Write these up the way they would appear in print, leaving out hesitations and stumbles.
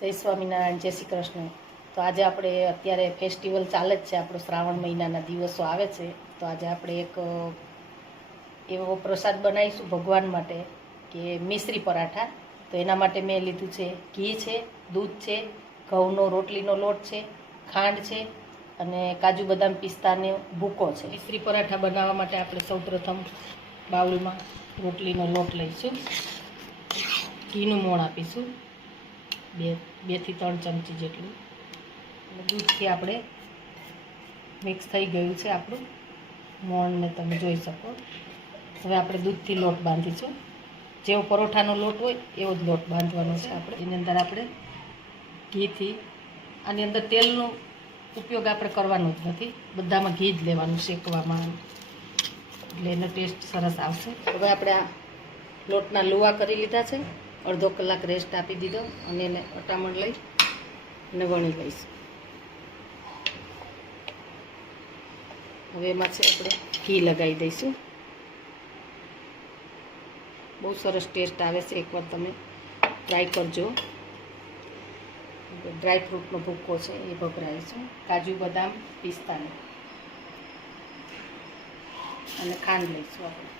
જય સ્વામિનારાયણ, જય શ્રી કૃષ્ણ. તો આજે આપણે અત્યારે ફેસ્ટિવલ ચાલે જ છે, આપણો શ્રાવણ મહિનાના દિવસો આવે છે. તો આજે આપણે એક એવો પ્રસાદ બનાવીશું ભગવાન માટે કે મિશ્રી પરાઠા. તો એના માટે મેં લીધું છે ઘી છે, દૂધ છે, ઘઉંનો રોટલીનો લોટ છે, ખાંડ છે અને કાજુ બદામ પિસ્તાનો ભૂકો છે. મિશ્રી પરાઠા બનાવવા માટે આપણે સૌપ્રથમ બાઉલમાં રોટલીનો લોટ લઈશું, ઘીનું મોણ આપીશું, 2 થી 3 ચમચી જેટલું. દૂધથી આપણે મિક્સ થઈ ગયું છે આપણું મોણને, તમે જોઈ શકો. હવે આપણે દૂધથી લોટ બાંધીશું, જેવો પરોઠાનો લોટ હોય એવો જ લોટ બાંધવાનો છે આપણે. એની અંદર આપણે ઘીથી, આની અંદર તેલનો ઉપયોગ આપણે કરવાનો જ નથી, બધામાં ઘી જ લેવાનું શેકવામાં, એટલે એનો ટેસ્ટ સરસ આવશે. હવે આપણે આ લોટના લુવા કરી લીધા છે, અડધો કલાક રેસ્ટ આપી દીધો અને એને અટામણ લઈ અને વણી લઈશું. હવે એમાં છે આપણે ઘી લગાવી દઈશું. બહુ સરસ ટેસ્ટ આવે છે, એકવાર તમે ટ્રાય કરજો. ડ્રાય ફ્રૂટનો ભૂકો છે એ ભભરાવીશું, કાજુ બદામ પિસ્તાનો, અને ખાંડ લઈશું આપણે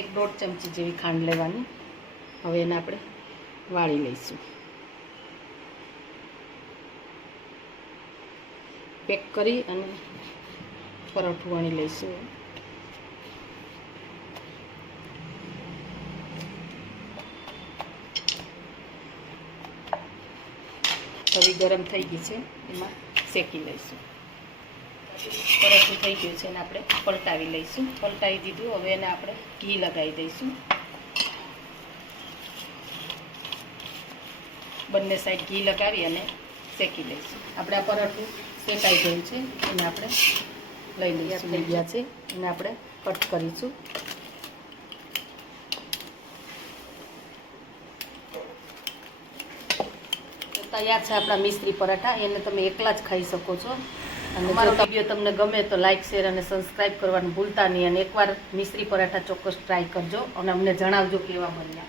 1-1.5 ચમચી જેવી ખાંડ લેવાની. હવે એને આપણે વાળી લઈશું, પેક કરી અને પરોઠું વણી લઈશું. તવી ગરમ થઈ ગઈ છે, એમાં શેકી લઈશું. પરોઠું થઈ ગયું છે એને આપણે પલટાવી લઈશું. પલટાવી દીધું, હવે એને આપણે ઘી લગાવી દઈશું. બંને સાઈડ ઘી લગાવી અને શેકી લઈશું. આપણે આ પરોઠું શેકાઈ ગયું છે, એને આપણે લઈ લઈશું. થઈ ગયા છે, એને આપણે કટ કરીશું. તૈયાર છે આપણા મિશ્રી પરાઠા. એને તમે એકલા જ ખાઈ શકો છો. અને મારો વિડીયો તમને ગમે તો લાઇક, શેર અને સબસ્ક્રાઈબ કરવાનું ભૂલતા નહીં. અને એકવાર મિશ્રી પરાઠા ચોક્કસ ટ્રાય કરજો અને અમને જણાવજો કેવા બન્યા.